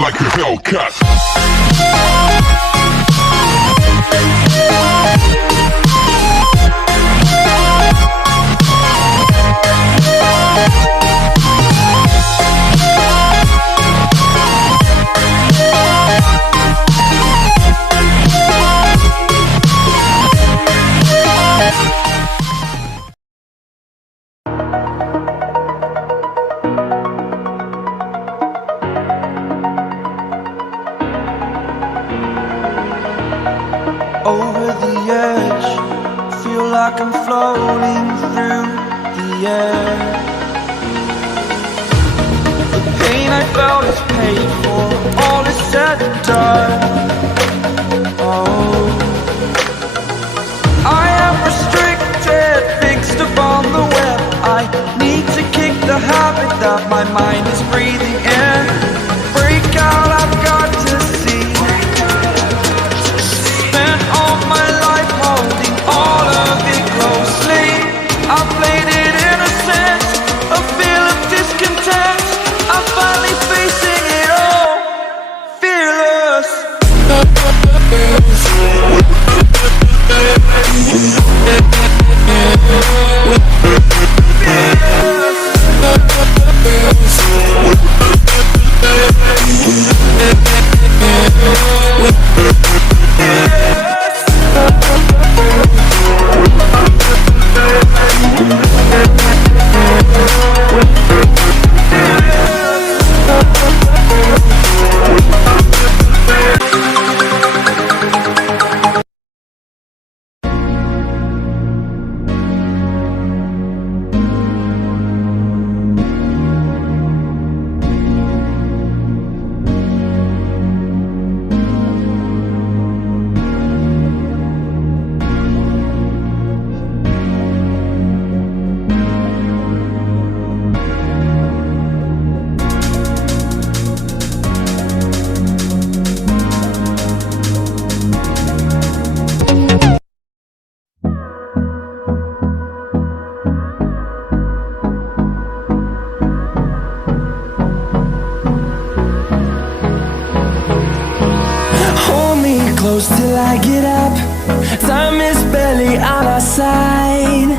like a Hellcat. Over the edge, feel like I'm floating through the air. The pain I felt is paid for, all is said and done. Oh, I am restricted, fixed upon the web. I need to kick the habit that my mind is breathing in. Break out, I've got to see. Spent all my life holding all of it closely. I played it innocent, a feel of discontent. I'm finally facing it all, fearless. Close till I get up. Time is barely on our side.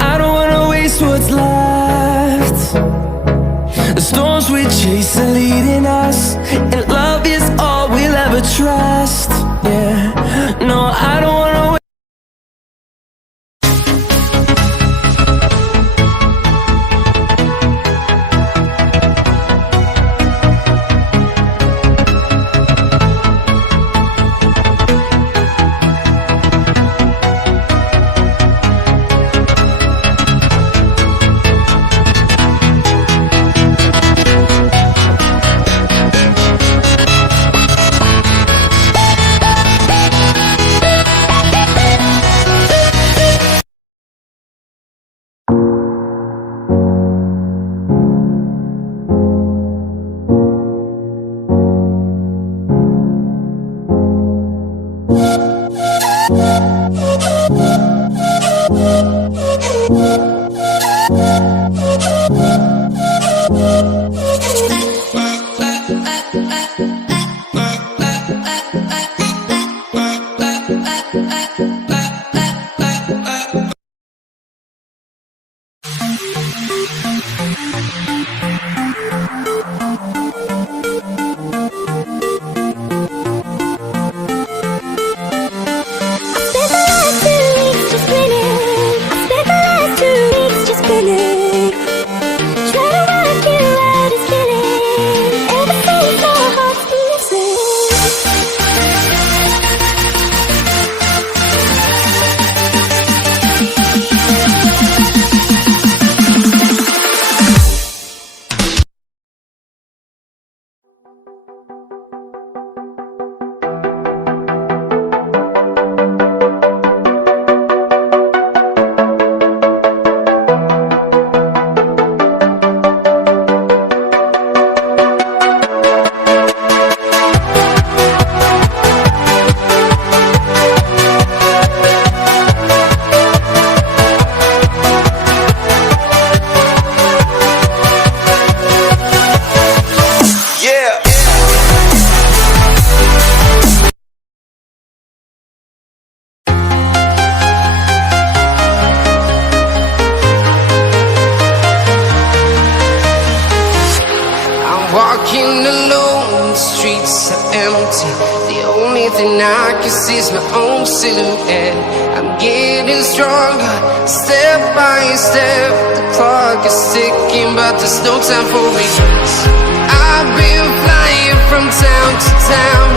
I don't wanna waste what's left. The storms we chase are leading us, and love is all we'll ever trust. Yeah, no, I don't wanna wait. walking alone, the streets are empty. The only thing I can see is my own silhouette. I'm getting stronger, step by step. The clock is ticking, but there's no time for regrets. I've been flying from town to town,